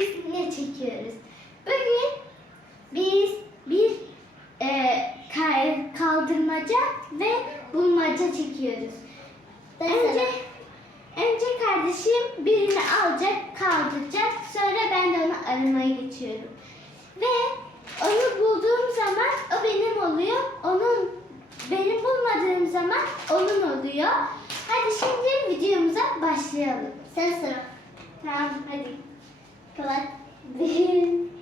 biz ne çekiyoruz? Bugün biz bir e, kaldırmaca ve bulmaca çekiyoruz. Önce, önce kardeşim birini alacak, kaldıracak. Sonra ben de onu aramaya geçiyorum. Ve onu bulduğum zaman o benim oluyor. Onun benim bulmadığım zaman onun oluyor. Hadi şimdi videomuza başlayalım. Sen sıra. Tamam hadi. Clutch.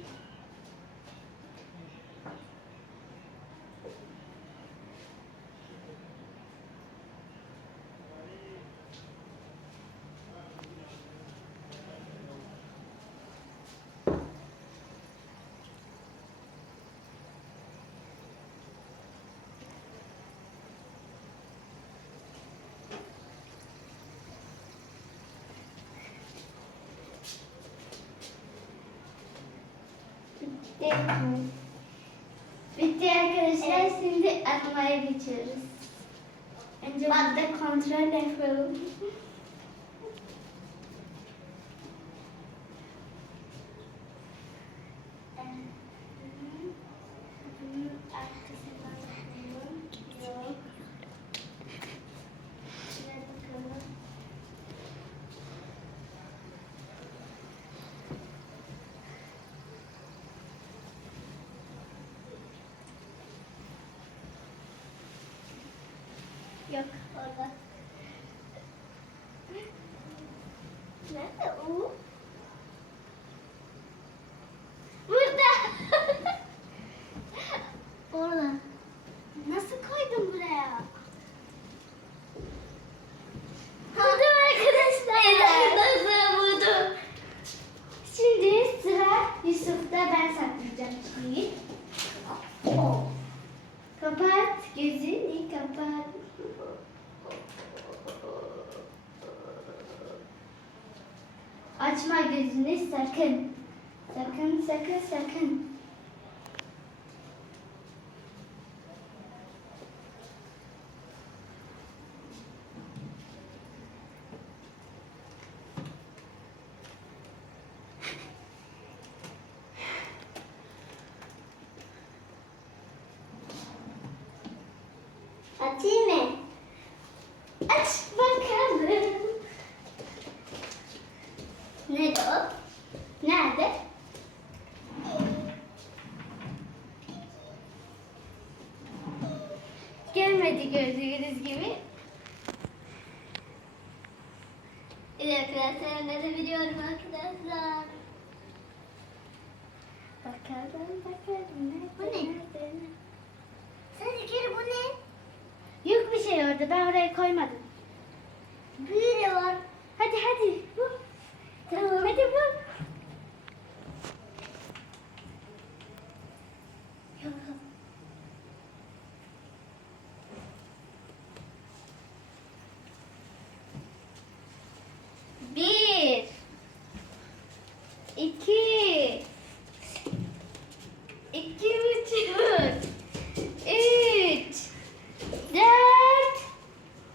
Bir. Bitti. Arkadaşlar. Şimdi atmaya geçiyoruz. Önce madde kontrol yapalım. Orada. Açayım mı? Aç bakalım. Nerede o? Nerede? Gelmedi gördüğünüz gibi. Evet arkadaşlar de biliyorum arkadaşlar. Bakalım bakalım? Bu ne? Sen kere bu ne? Şey orada ben oraya koymadım. Böyle var. Hadi hadi bu. Tamam. Hadi bu. Yok. Bir. iki, iki buçuk. Üç. Dört.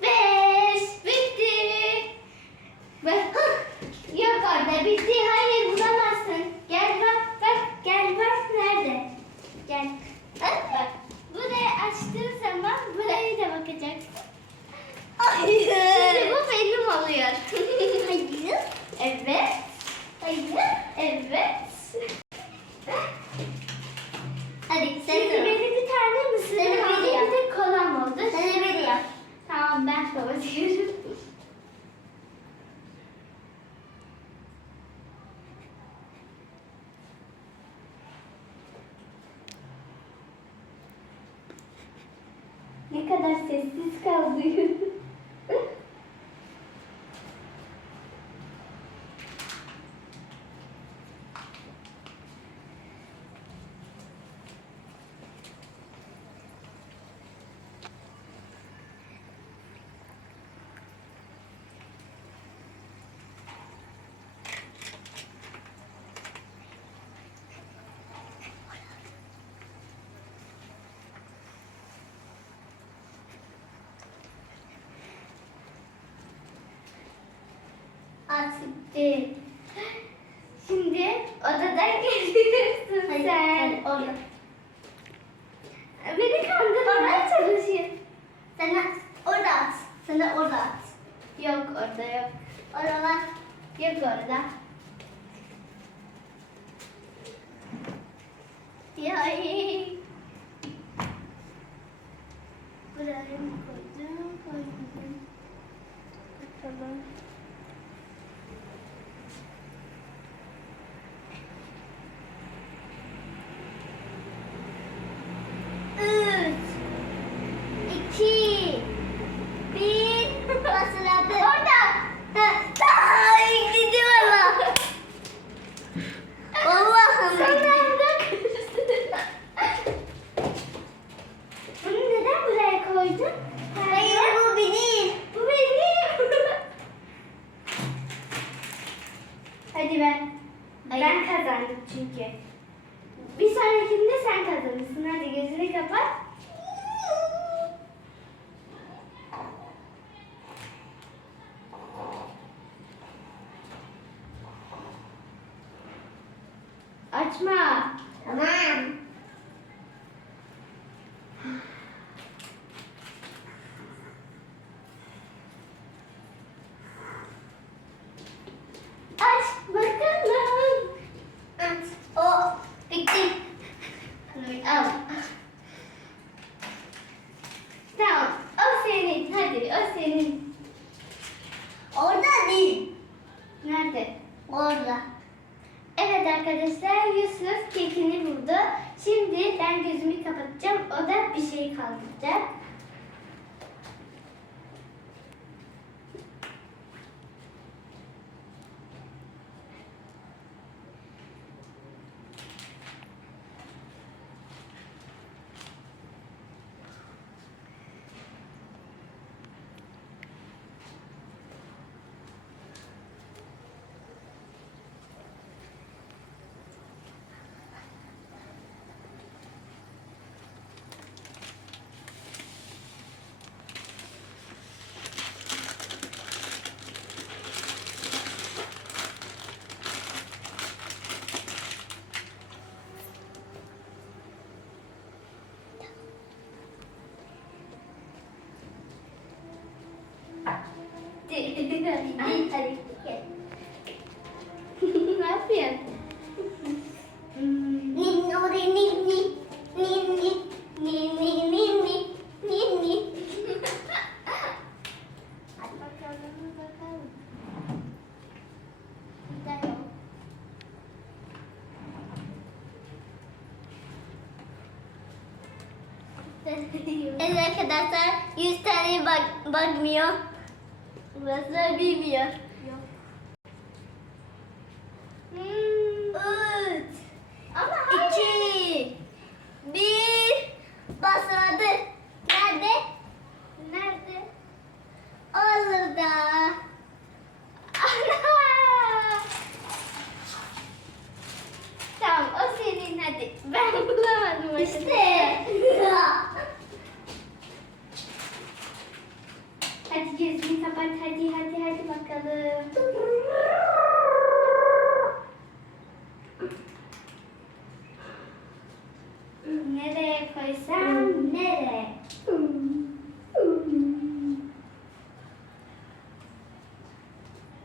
Beş. Bitti. Bak. Yok orada bitti. Hayır bulamazsın. Gel bak bak. Gel bak nerede? Gel. Bak bak. Burayı açtığın zaman buraya da bakacaksın. Hayır. Şimdi bu benim oluyor. Hayır. Evet. Hayır. Evet. Hadi sen Şimdi de. benim bir tane mısırım yap. Bir de kolam oldu. Sen de biri yap. Tamam ben kapatıyorum. Ne kadar sessiz kaldı. Bitti. Şimdi Odadan geliyorsun sen. hadi orada. Beni kandırmaya çalışıyor. Sen de orada at. De orada at. Yok orada yok. Oralar. Yok orada. Ya fazlaca şey. Hadi. Hadi. Gel. ne yapıyorsun? Hmm, Nin oraya nin nin. Nin nin. Nin nin nin nin. Nin nin. Hadi bakalım bakalım. Bir daha yok. Evet arkadaşlar 100 tane bak bakmıyor. Назови меня. Nereye koysam nereye?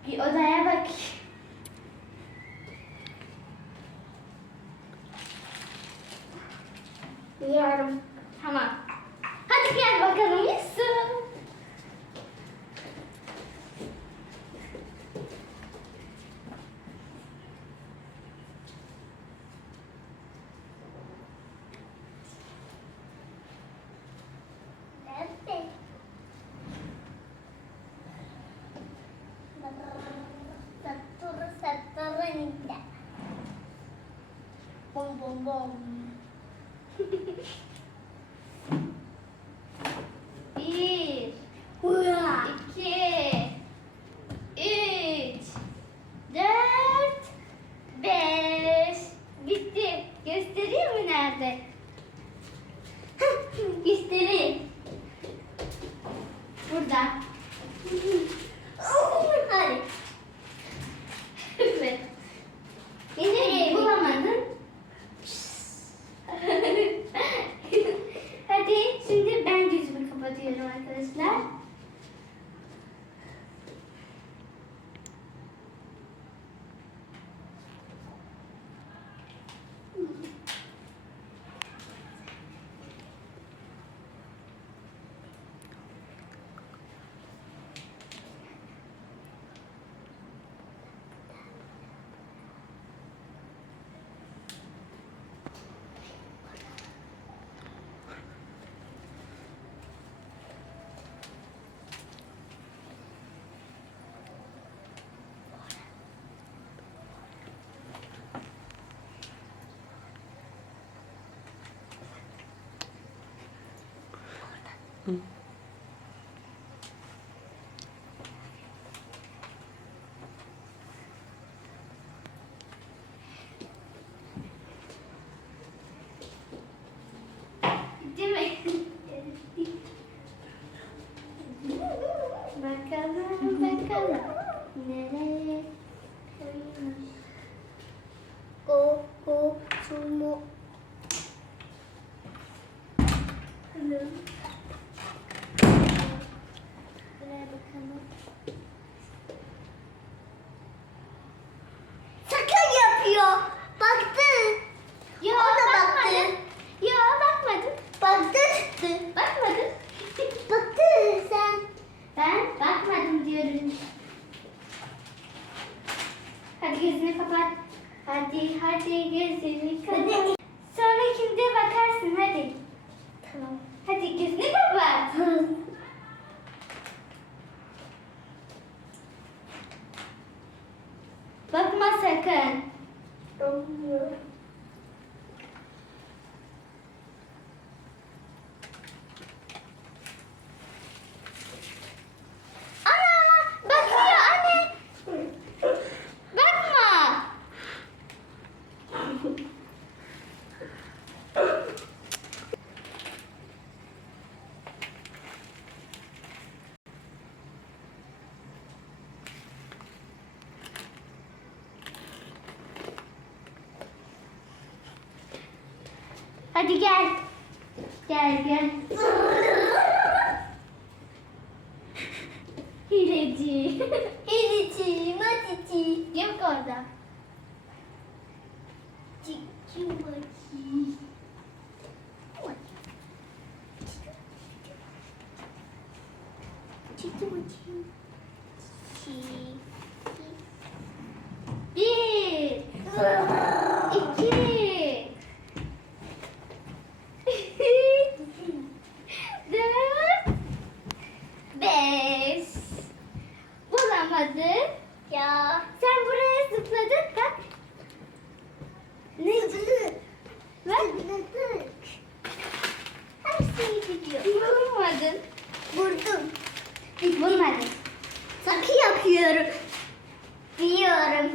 Bir odaya bak. Biliyorum. Tamam. Hadi gel bakalım Yusuf. Nerede? Satır satırınca. Bom. Bir, Hurra. iki, üç, dört, beş. Bitti. Göstereyim mi nerede? Göstereyim. Burada. Hadi. うん。ここつも。Hadi gel. Gel gel. Vurdum. Hiç vurmadım. Sakı yapıyorum. Biliyorum.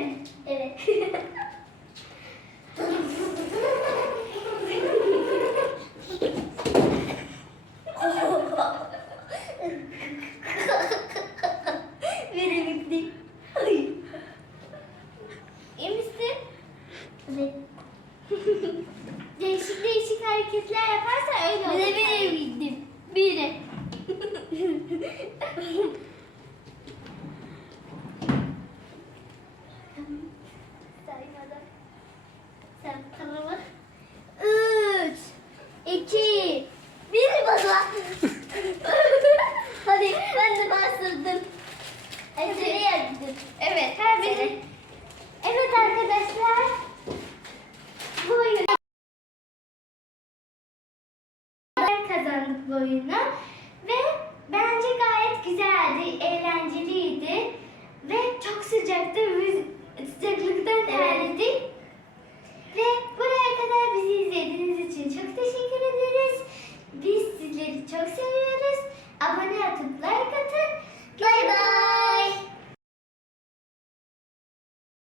mi? Evet. Verebildim. İyi değişik değişik hareketler yaparsa öyle olur. Bir de verebildim. Biri. boyuna ve bence gayet güzeldi, eğlenceliydi ve çok sıcaktı. Biz sıcaklıktan terledik. Ve buraya kadar bizi izlediğiniz için çok teşekkür ederiz. Biz sizleri çok seviyoruz. Abone atıp like atın. Bay bay.